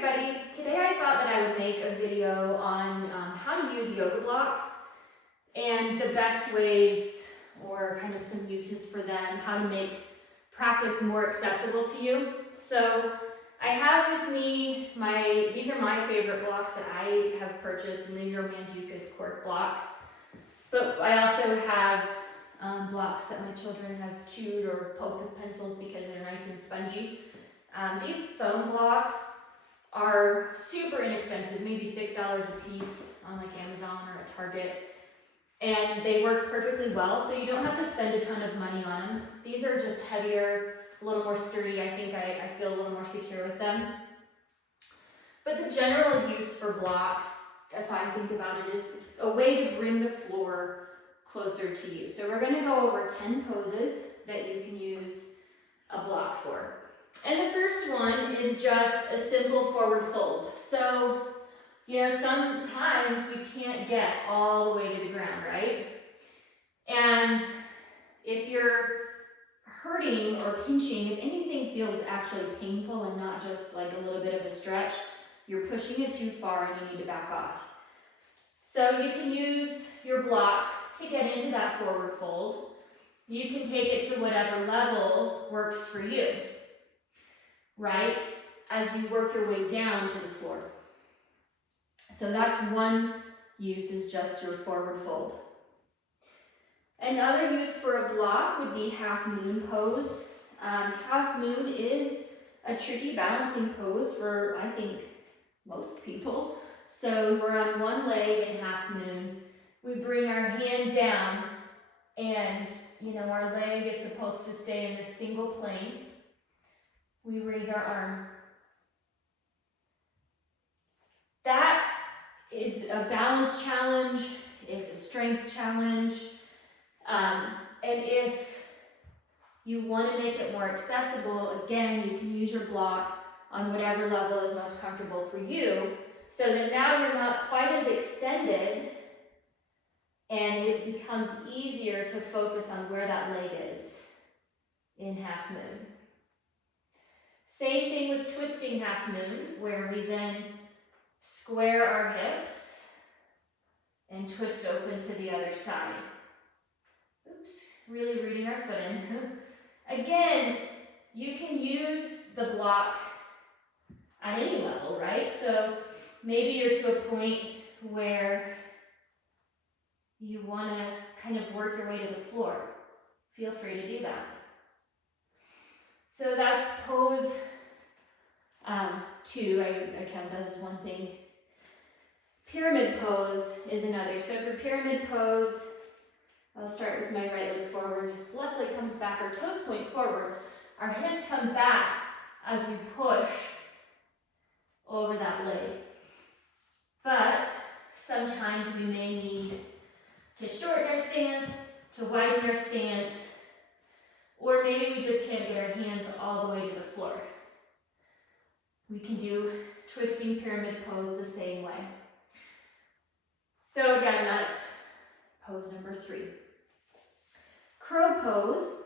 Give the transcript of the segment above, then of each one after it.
everybody, today I thought that I would make a video on how to use yoga blocks and the best ways or kind of some uses for them, how to make practice more accessible to you. So I have with me these are my favorite blocks that I have purchased, and these are Manduka's cork blocks. But I also have blocks that my children have chewed or poked with pencils because they're nice and spongy. These foam blocks are super inexpensive, maybe $6 a piece on like Amazon or at Target. And they work perfectly well, so you don't have to spend a ton of money on them. These are just heavier, a little more sturdy. I think I feel a little more secure with them. But the general use for blocks, if I think about it, is it's a way to bring the floor closer to you. So we're gonna go over 10 poses that you can use a block for. And the first one is just a simple forward fold. So, sometimes we can't get all the way to the ground, right? And if you're hurting or pinching, if anything feels actually painful and not just like a little bit of a stretch, you're pushing it too far and you need to back off. So you can use your block to get into that forward fold. You can take it to whatever level works for you, right? As you work your way down to the floor. So that's one use, is just your forward fold. Another use for a block would be half moon pose. Half moon is a tricky balancing pose for, I think, most people. So we're on one leg in half moon. We bring our hand down and, our leg is supposed to stay in this single plane. We raise our arm. That is a balance challenge, it's a strength challenge. And if you want to make it more accessible, again, you can use your block on whatever level is most comfortable for you, so that now you're not quite as extended and it becomes easier to focus on where that leg is in half moon. Same thing with twisting half moon, where we then square our hips and twist open to the other side. Oops, really rooting our foot in. Again, you can use the block at any level, right? So maybe you're to a point where you want to kind of work your way to the floor. Feel free to do that. So that's pose 2. I count that as one thing. Pyramid pose is another. So for pyramid pose, I'll start with my right leg forward. Left leg comes back, our toes point forward. Our hips come back as we push over that leg. But sometimes we may need to shorten our stance, to widen our stance, or maybe we just can't get our hands all the way to the floor. We can do twisting pyramid pose the same way. So again, that's pose number 3. Crow pose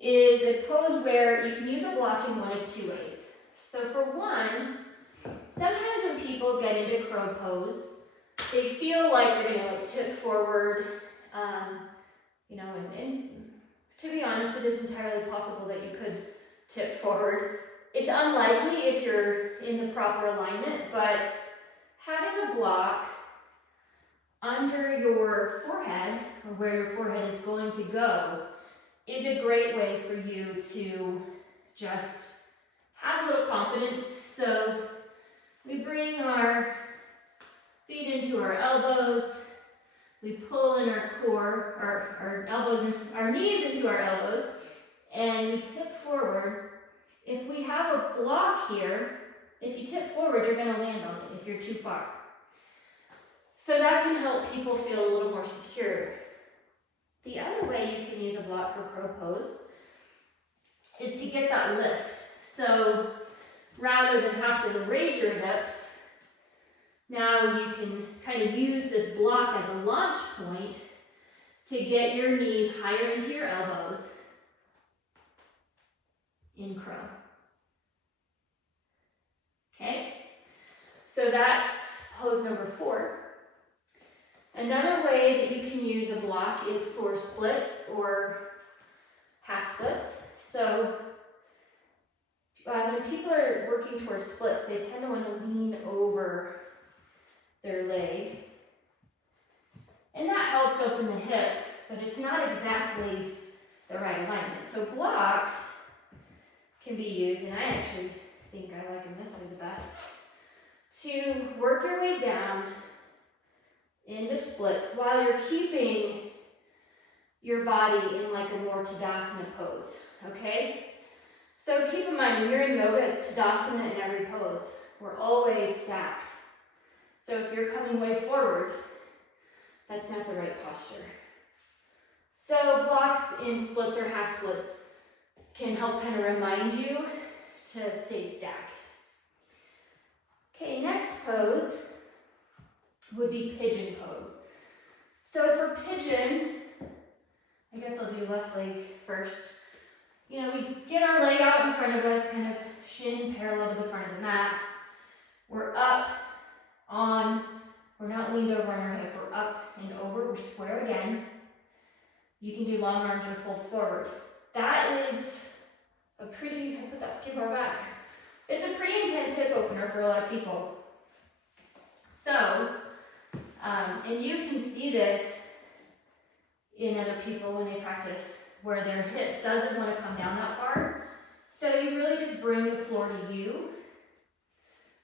is a pose where you can use a block in one of 2 ways. So for one, sometimes when people get into crow pose, they feel like they're going to tip forward, and to be honest, it is entirely possible that you could tip forward. It's unlikely if you're in the proper alignment, but having a block under your forehead, or where your forehead is going to go, is a great way for you to just have a little confidence. So we bring our feet into our elbows, we pull in our core, our elbows, our knees into our elbows, and we tip forward. If we have a block here, if you tip forward, you're going to land on it if you're too far. So that can help people feel a little more secure. The other way you can use a block for crow pose is to get that lift. So rather than have to raise your hips, now you can kind of use this block as a launch point to get your knees higher into your elbows in crow. Okay? So that's pose number 4. Another way that you can use a block is for splits or half splits. So when people are working towards splits, they tend to want to lean over their leg. And that helps open the hip, but it's not exactly the right alignment. So blocks can be used, and I actually think I like them this way the best, to work your way down into splits while you're keeping your body in like a more Tadasana pose, okay? So keep in mind, when you're in yoga, it's Tadasana in every pose. We're always stacked. So if you're coming way forward, that's not the right posture. So blocks in splits or half splits can help kind of remind you to stay stacked. Okay, next pose would be pigeon pose. So for pigeon, I guess I'll do left leg first. You know, we get our leg out in front of us, kind of shin parallel to the front of the mat. We're up on, we're not leaned over on our hip, we're up and over, we're square again. You can do long arms or fold forward. That is a pretty, I put that too far back. It's a pretty intense hip opener for a lot of people. So, and you can see this in other people when they practice, where their hip doesn't want to come down that far. So you really just bring the floor to you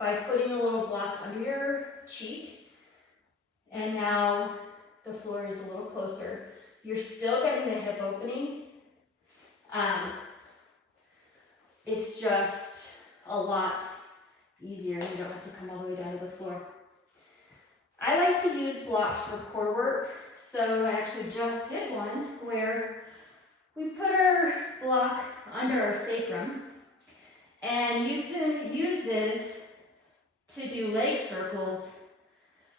by putting a little block under your cheek. And now the floor is a little closer. You're still getting the hip opening. It's just a lot easier. You don't have to come all the way down to the floor. I like to use blocks for core work. So I actually just did one where we put our block under our sacrum, and you can use this to do leg circles.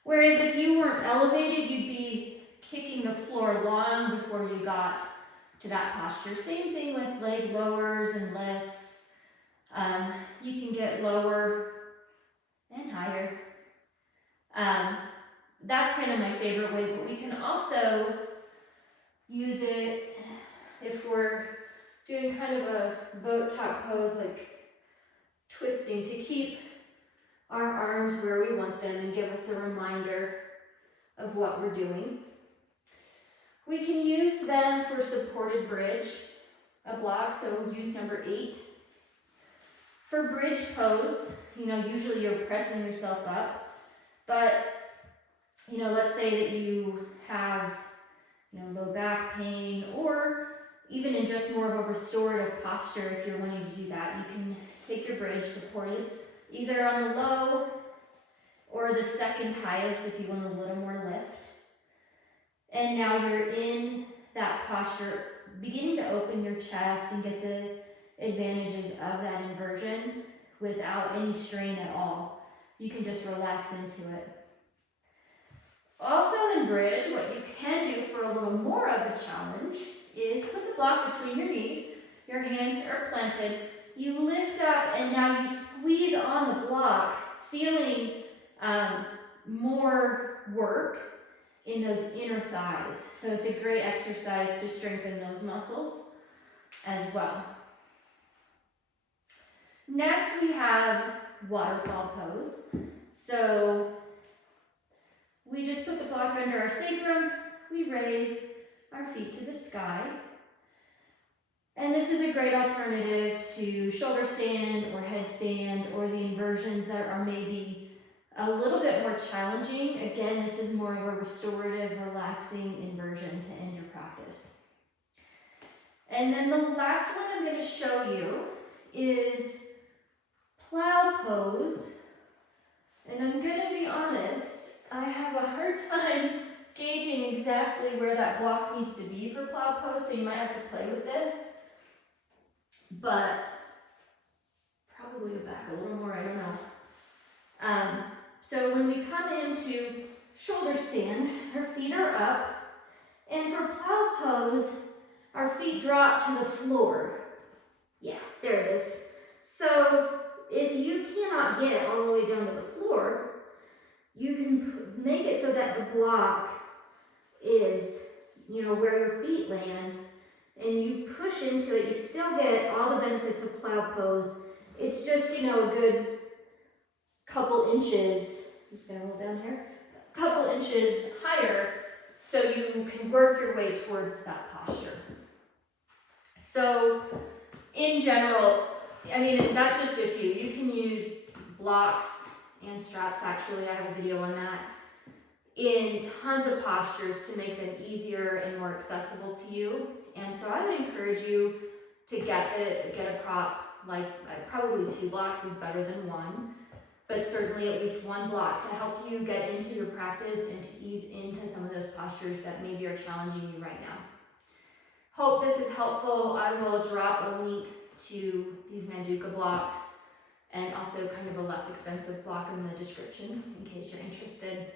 Whereas if you weren't elevated, you'd be kicking the floor long before you got to that posture. Same thing with leg lowers and lifts. You can get lower and higher. That's kind of my favorite way, but we can also use it if we're doing kind of a boat top pose, like twisting, to keep our arms where we want them and give us a reminder of what we're doing. We can use them for supported bridge, a block, so use number 8. For bridge pose, you know, usually you're pressing yourself up, but, you know, let's say that you have, you know, low back pain, or even in just more of a restorative posture, if you're wanting to do that, you can take your bridge supported either on the low or the second highest if you want a little more lift. And now you're in that posture, beginning to open your chest and get the advantages of that inversion without any strain at all. You can just relax into it. Also in bridge, what you can do for a little more of a challenge is put the block between your knees, your hands are planted, you lift up, and now you squeeze on the block, feeling more work in those inner thighs. So it's a great exercise to strengthen those muscles as well. Next we have waterfall pose. So we just put the block under our sacrum, we raise our feet to the sky. And this is a great alternative to shoulder stand or headstand, or the inversions that are maybe a little bit more challenging. Again, this is more of a restorative, relaxing inversion to end your practice. And then the last one I'm going to show you is plow pose. And I'm going to be honest, I have a hard time gauging exactly where that block needs to be for plow pose, so you might have to play with this. But probably go back a little more, I don't know. So when we come into shoulder stand, our feet are up, and for plow pose, our feet drop to the floor. Yeah, there it is. So if you cannot get it all the way down to the floor, you can make it so that the block is, you know, where your feet land, and you push into it. You still get all the benefits of plow pose. It's just, you know, a good couple inches, I'm just gonna roll down here, a couple inches higher, so you can work your way towards that posture. So in general, I mean, that's just a few. You can use blocks and straps, actually, I have a video on that, in tons of postures to make them easier and more accessible to you. And so I would encourage you to get a prop, like probably 2 blocks is better than 1, but certainly at least 1 block to help you get into your practice and to ease into some of those postures that maybe are challenging you right now. Hope this is helpful. I will drop a link to these Manduka blocks and also kind of a less expensive block in the description in case you're interested.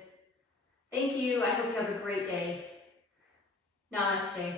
Thank you. I hope you have a great day. Namaste.